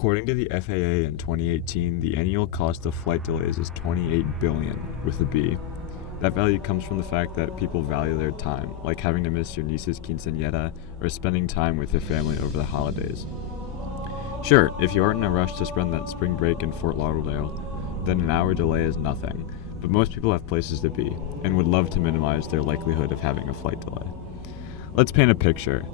According to the FAA in 2018, the annual cost of flight delays is $28 billion, with a B. That value comes from the fact that people value their time, like having to miss your niece's quinceañera or spending time with your family over the holidays. Sure, if you aren't in a rush to spend that spring break in Fort Lauderdale, then an hour delay is nothing, but most people have places to be, and would love to minimize their likelihood of having a flight delay. Let's paint a picture.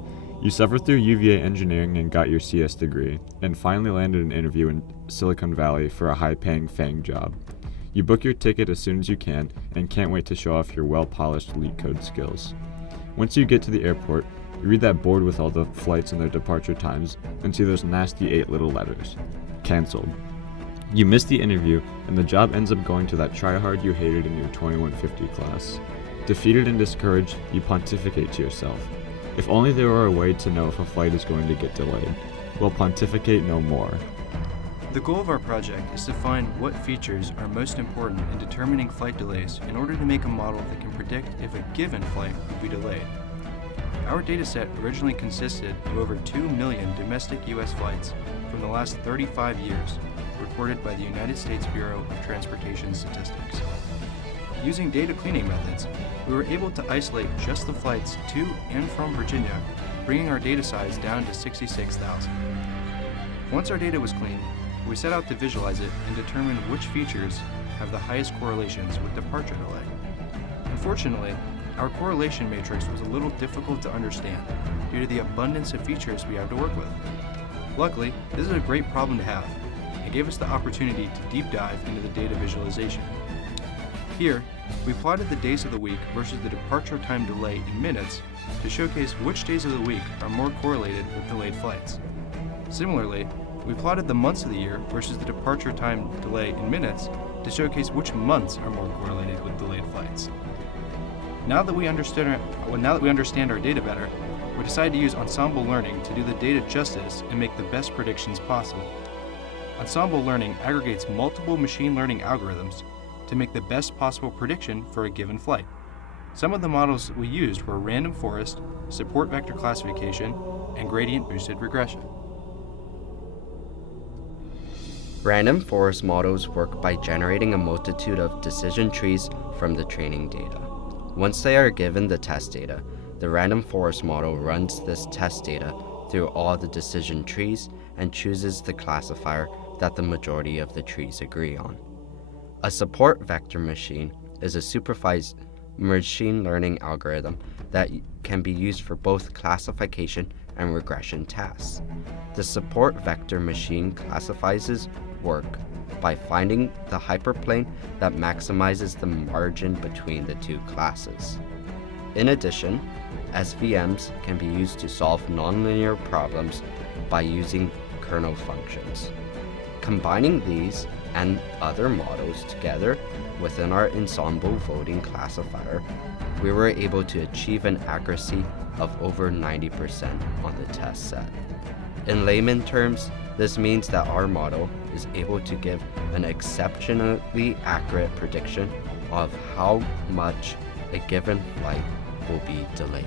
You suffered through UVA engineering and got your CS degree, and finally landed an interview in Silicon Valley for a high-paying FANG job. You book your ticket as soon as you can, and can't wait to show off your well-polished LeetCode code skills. Once you get to the airport, you read that board with all the flights and their departure times, and see those nasty 8 little letters. Cancelled. You miss the interview, and the job ends up going to that tryhard you hated in your 2150 class. Defeated and discouraged, you pontificate to yourself. If only there were a way to know if a flight is going to get delayed. Well, pontificate no more. The goal of our project is to find what features are most important in determining flight delays in order to make a model that can predict if a given flight will be delayed. Our dataset originally consisted of over 2 million domestic U.S. flights from the last 35 years, reported by the United States Bureau of Transportation Statistics. Using data cleaning methods, we were able to isolate just the flights to and from Virginia, bringing our data size down to 66,000. Once our data was cleaned, we set out to visualize it and determine which features have the highest correlations with departure delay. Unfortunately, our correlation matrix was a little difficult to understand due to the abundance of features we have to work with. Luckily, this is a great problem to have and gave us the opportunity to deep dive into the data visualization. Here, we plotted the days of the week versus the departure time delay in minutes to showcase which days of the week are more correlated with delayed flights. Similarly, we plotted the months of the year versus the departure time delay in minutes to showcase which months are more correlated with delayed flights. Now that we understand our data better, we decided to use Ensemble Learning to do the data justice and make the best predictions possible. Ensemble Learning aggregates multiple machine learning algorithms to make the best possible prediction for a given flight. Some of the models we used were random forest, support vector classification, and gradient boosted regression. Random forest models work by generating a multitude of decision trees from the training data. Once they are given the test data, the random forest model runs this test data through all the decision trees and chooses the classifier that the majority of the trees agree on. A support vector machine is a supervised machine learning algorithm that can be used for both classification and regression tasks. The support vector machine classifies work by finding the hyperplane that maximizes the margin between the two classes. In addition, SVMs can be used to solve nonlinear problems by using kernel functions. Combining these and other models together within our ensemble voting classifier, we were able to achieve an accuracy of over 90% on the test set. In layman terms, this means that our model is able to give an exceptionally accurate prediction of how much a given flight will be delayed.